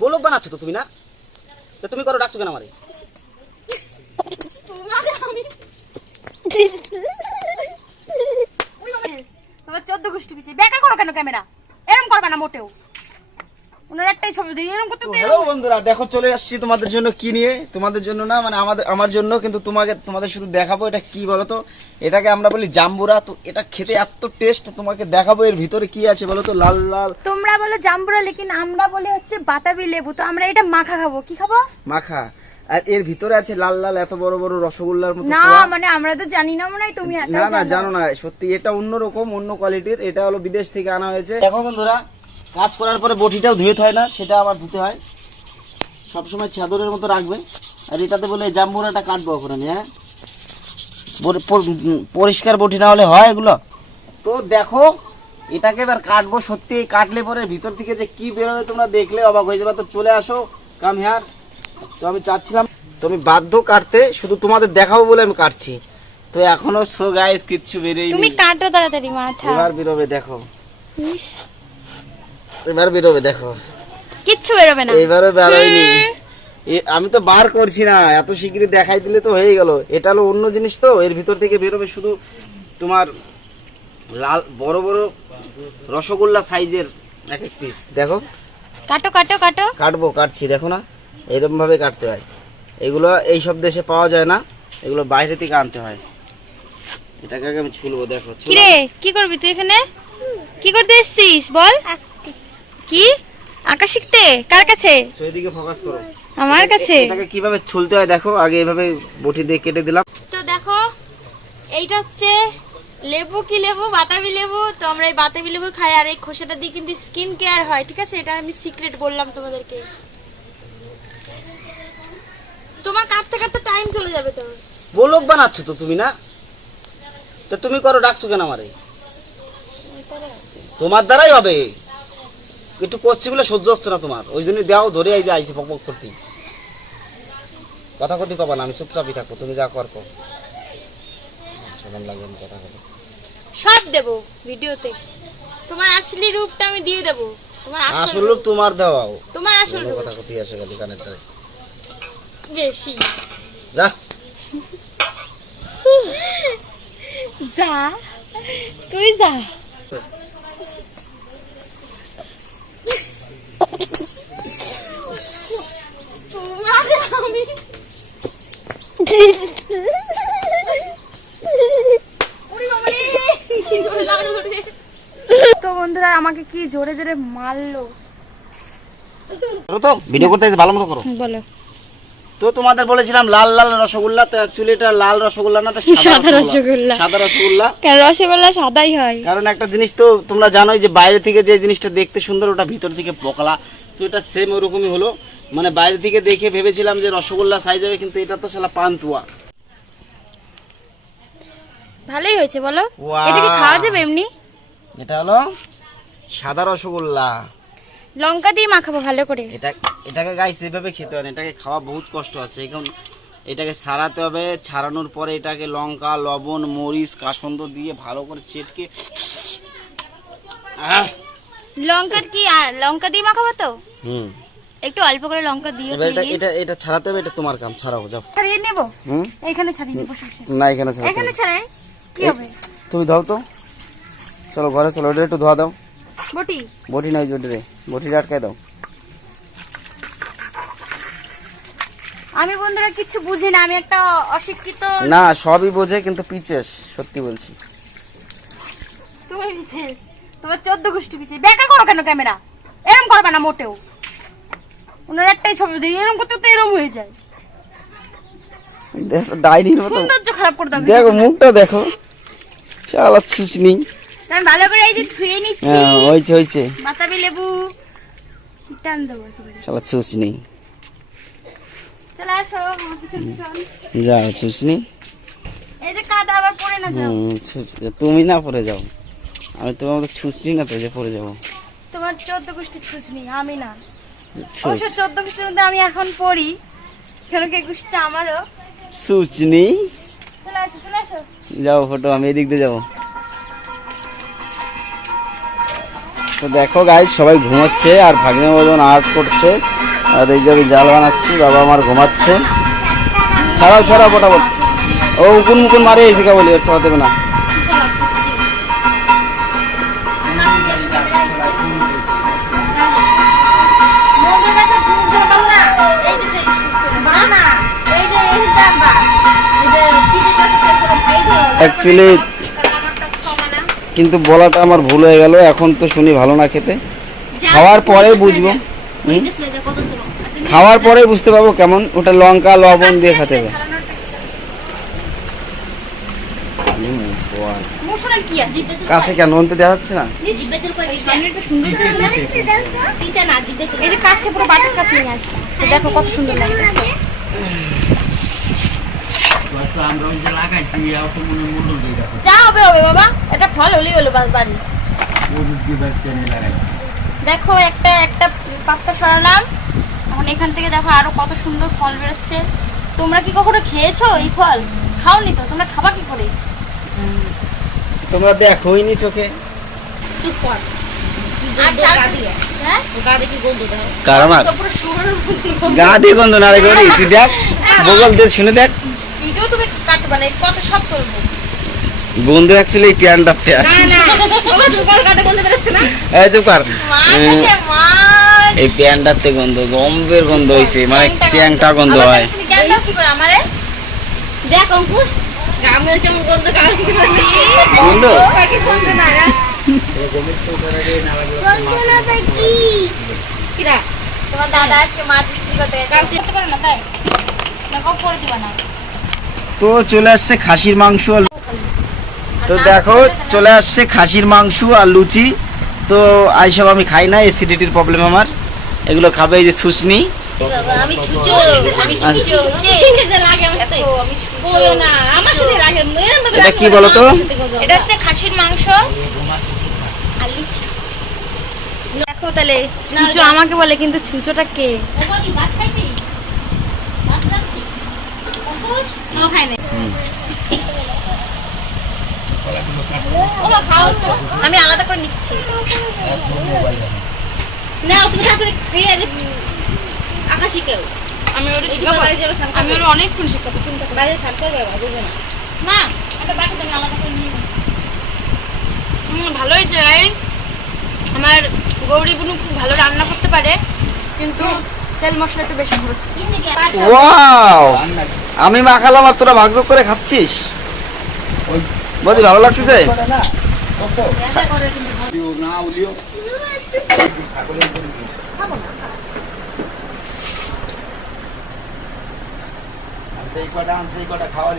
বলক বানাচ্ছ তো তুমি না, তো তুমি করো, ডাকছো কেন আমারে? তোমার 14 গোষ্ঠী পিছিয়ে বেকা করো কেন ক্যামেরা? এরকম করবে না মোটেও। ওনার একটাই ছবি দিই, এরকম করতে হ্যালো বন্ধুরা, দেখো চলে আসছি তোমাদের জন্য কি নিয়ে। তোমাদের জন্য না, মানে আমার জন্য, কিন্তু তোমাদের শুধু দেখাবো এটা কি বলো তো। এটাকে আমরা বলি জাম্বুরা। তো এটা খেতে এত টেস্ট, তোমাকে দেখাবো এর ভিতরে কি আছে বলো তো। লাল লাল তোমরা বলো জাম্বুরা, লেকিন আমরা বলি হচ্ছে বাতাবি লেবু। তো আমরা এটা মাখা খাবো। কি খাবো? মাখা। আর এর ভিতরে আছে লাল লাল এত বড় বড় রসগোল্লার মতো না, কোয়া। মানে আমরা তো জানি না, মনে হয় তুমি না না জানো না, সত্যি এটা অন্যরকম, অন্য কোয়ালিটির। এটা হলো বিদেশ থেকে আনা হয়েছে। দেখো বন্ধুরা, কাজ করার পরে বটিটাও ধুয়ে হয় না, সেটা আবার ধুতে হয়। সবসময় চাদরের মতো রাখবে। আর এটাতে বলে জাম্বুরাটা কাটবো এখন আমি। হ্যাঁ, পরিষ্কার বটি না হলে হয় এগুলো? তো দেখো এটাকে এবার কাটবো। সত্যি কাটলে পরে ভিতর থেকে যে কি বেরোবে তোমরা দেখলে অবাক হয়ে যাবে। তো চলে আসো, কাম হিয়ার। তো আমি চাচ্ছিলাম, তো আমি বাধ্য কাটতে, শুধু তোমাদের দেখাবো বলে আমি কাটছি। তো এখনো সো গাইস কিচ্ছু বেরোয়নি। তুমি কাটো তাড়াতাড়ি মাথা। এবার বেরোবে দেখো, এবার বেরোবে দেখো। কিচ্ছু বেরোবে না। এবারে বেরোয়নি। আমি তো বার করছি না, এত শিগগিরই দেখাই দিলে তো হয়ে গেল। এটা হলো অন্য জিনিস, তো এর ভিতর থেকে বেরোবে শুধু তোমার লাল বড় বড় রসগোল্লা সাইজের এক এক পিস। দেখো কাটো কাটো কাটো। কাটবো, কাটছি, দেখো না এরকম ভাবে কাটতে হয়। এগুলো এই সব দেশে পাওয়া যায় না, এগুলো বাইরে থেকে আনতে হয়। এটাকে আগে আমি ছুলবো। দেখো কি রে, কি করবি তুই এখানে? কি করতে এসেছিস বল? কি আঁকা শিখতে? কার কাছে? সেদিকে ফোকাস করো। আমার কাছে। এটাকে কিভাবে ছুলতে হয় দেখো। আগে এভাবে বটি দিয়ে কেটে দিলাম। তো দেখো, এইটা হচ্ছে লেবু। কি লেবু? বাতাবি লেবু। তো আমরা এই বাতাবি লেবু খাই, আর এই খোসাটা দিয়ে কিন্তু স্কিন কেয়ার হয়, ঠিক আছে? এটা আমি সিক্রেট বললাম তোমাদেরকে। তোমার কাটতে কাটতে টাইম চলে যাবে তো। বলক বানাচ্ছ তো তুমি না, তো তুমি করো, ডাকছো কেন আমারে? তোমার দ্বারাই হবে। একটু করছি বলে সহ্য হচ্ছে না তোমার, ওই জন্য দেও ধরে এই যে আইছে পক পক করতে। কথা কথি পাবা না, আমি চুপচাপই থাকবো, তুমি যা করবো। সমান লাগবে আমি কথা বলি। সব দেব ভিডিওতে। তোমার আসলি রূপটা আমি দিয়ে দেব। তোমার আসল রূপ তোমার দাও। তোমার আসল রূপ কথা কথি আসে গেলি কানের ধরে। বেশি। যা যা, তুই যা। তো বন্ধুরা, আমাকে কি জোরে জোরে মারলো। তো ভিডিও করতে ভালো মতো করো। বলো। তো তোমাদের বলেছিলাম লাল লাল রসগোল্লা, তো অ্যাকচুয়ালি এটা লাল রসগোল্লা না, সাদা রসগোল্লা। সাদা রসগোল্লা। কেন রসগোল্লা সাদাই হয়? কারণ একটা জিনিস তো তোমরা জানোই যে বাইরে থেকে যে জিনিসটা দেখতে সুন্দর, ওটা ভিতর থেকে পকলা। তো এটা সেম ওরকমই হলো। মানে বাইরে থেকে দেখে ভেবেছিলাম যে রসগোল্লা সাইজ হবে, কিন্তু এটা তো শালা পান্তুয়া। ভালোই হয়েছে বলো। Wow! এটা কি খাওয়া যাবে এমনি? এটা হলো সাদা রসগোল্লা। লঙ্কা দিয়ে মাখাবো ভালো করে। এটাকে গাইস এভাবে খেতে হয় না, এটাকে খাওয়া বহুত কষ্ট আছে। এখন এটাকে ছাড়াতে হবে, ছাড়ানোর পরে এটাকে লঙ্কা, লবণ, মরিচ, কাসন্দ দিয়ে ভালো করে চেটকে। লঙ্কা দিয়ে মাখাবো তো? হুম, একটু অল্প করে লঙ্কা দিও। এবার এটা ছাড়াতে হবে। এটা তোমার কাম, ছাড়াও যাও। ছাড়িয়ে নেব। হুম, এখানে ছাড়িয়ে নেব। না এখানে ছাড়াতে এখানে হবে। ছাড়াই কি হবে? তুমি দাও তো, চলো ঘরে চলো। ওটা একটু ধোয়া দাও। বটি বটি নাই, বটিটা আটকায় দাও। আমি বন্ধুরা কিচ্ছু বুঝি না, আমি একটা অশিক্ষিত। না সবই বোঝে, কিন্তু পিচেস, সত্যি বলছি। তুমি পিছিস, তোমার 14 গোষ্ঠী পিছিয়ে বেকা করো কেন ক্যামেরা? এরকম করবে না মোটেও। ওনার একটাই ছবি দিই, এরকম করতে তো এরকম হয়ে যায়। দেখো ডাইনির মতো সৌন্দর্য খারাপ করে দাও। দেখো মুখটা দেখো, শালা ছুচনি। আমি ভালো করে এই যে ধুয়ে নিচ্ছি। হ্যাঁ হইছে বাতাবি লেবু টান দেবো একেবারে। শালা ছুচনি। চলে আসো আমার পিছন পিছন। যাও ছুচনি। এই যে কাদা আবার পড়ে না যাও। তুমি না পড়ে যাও, আমি তোমার মতো ছুচনি না তো যে পড়ে যাবো। তোমার 14 গোষ্ঠী ছুঁচনি, আমি না। ছুচ- অবশ্য 14 গোষ্ঠীর মধ্যে আমি এখন পড়ি, কেন কি গোষ্ঠীটা আমারও। ছুচনি। চলে আসো চলে আসো। যাও ফটো, আমি এদিক দিয়ে যাবো। তো দেখো গাইস, সবাই ঘুমাচ্ছে আর ভাগ্নে মদন আর্ট করছে। আর এই যে আমি জাল বানাচ্ছি, বাবা আমার ঘুমাচ্ছে। ছাড়াও ছাড়াও ফটাফট, ও উকুন মুকুন মারে এসে কে বলি, ওর চালাতে হবে না। অ্যাকচুয়ালি কিন্তু বলাটা আমার ভুল হয়ে গেল, এখন তো শুনি ভালো না খেতে। খাওয়ার পরে বুঝবো, খাওয়ার পরে বুঝতে পারবো কেমন। ওটা লঙ্কা লবণ দিয়ে খেতে হবে। কাছে কেন অন্তে দেওয়া যাচ্ছে না? দেখো কত সুন্দর লাগছে। যা হবে হবে বাবা, এটা ফল হলেই হলো বাড়ি। দেখো একটা একটা পাতা সরালাম, এখন এখান থেকে দেখো আরো কত সুন্দর ফল বেরোচ্ছে। তোমরা কি কখনো খেয়েছো এই ফল? খাওনি তো, তোমরা খাবা কি করে? তোমরা দেখোই নি চোখে। চুপ কর। আর হ্যাঁ গাড়ি কি গন্ধ দাও? কারমার তো পুরো শুয়োরের মতন গন্ধ। গা দিয়ে গন্ধ না রে গড়ি, তুই দেখ বগল দিয়ে শুনে দেখ। ভিডিও তুমি কাটবা না, কত সব করব। গন্ধ অ্যাকচুয়ালি এই প্যান্ডাতে আর না না বাবা তোমার কাটে গন্ধ বেরোচ্ছে না। এই চুপ কর। মাছ আছে মাছ। এই প্যান্ডাতে গন্ধ, গম্ভীর গন্ধ হইছে, মানে চ্যাংটা গন্ধ হয়। তুমি কেন দাও কি করে আমারে? দেখ অঙ্কুশ গামের কেমন গন্ধ গাম কি বলি গন্ধ বাকি গন্ধ না রা। কিরা তোমার দাদা আজকে মাছ বিক্রি করতে গেছে, কালকে করতে পারো না তাই দেখো করে দিবা না। তো চলে আসছে খাসির মাংস। তো দেখো চলে আসছে খাসির মাংস আর লুচি। তো এইসব আমি খাই না, অ্যাসিডিটির প্রবলেম আমার। এগুলো খাবে এই যে ছুসনি। বাবা আমি ছুচো, আমি ছুচো যে লাগে আমার সাথে, আমি ছুচো বলো না আমার সাথে লাগে এরকম ভাবে। এটা কি বলো তো? এটা হচ্ছে খাসির মাংস আর লুচি। দেখো তাহলে ছুচো আমাকে বলে, কিন্তু ছুচোটা কে? বাবা কি ভাত খাইছিস? ভাত খাচ্ছিস? ও খাই না। আমি আলাদা করে নিচ্ছি। নাও তুমি তাড়াতাড়ি খেয়ে আকাশি কেউ আমি ওর শিখাবো। আমি ওর অনেকক্ষণ শিখাবো, চিন্তা করো। বাইরে থাকতে হবে বাবা, বুঝবে না। মা একটা বাটি তুমি আলাদা করে নিয়ে ভালো হয়েছে গাইস। আমার গৌরী বুনু খুব ভালো রান্না করতে পারে, কিন্তু তেল মশলা একটু বেশি হচ্ছে। ওয়াও, আমি মাখালাম আর তোরা ভাগযোগ করে খাচ্ছিস। বদি ভালো লাগতেছে? খাওয়া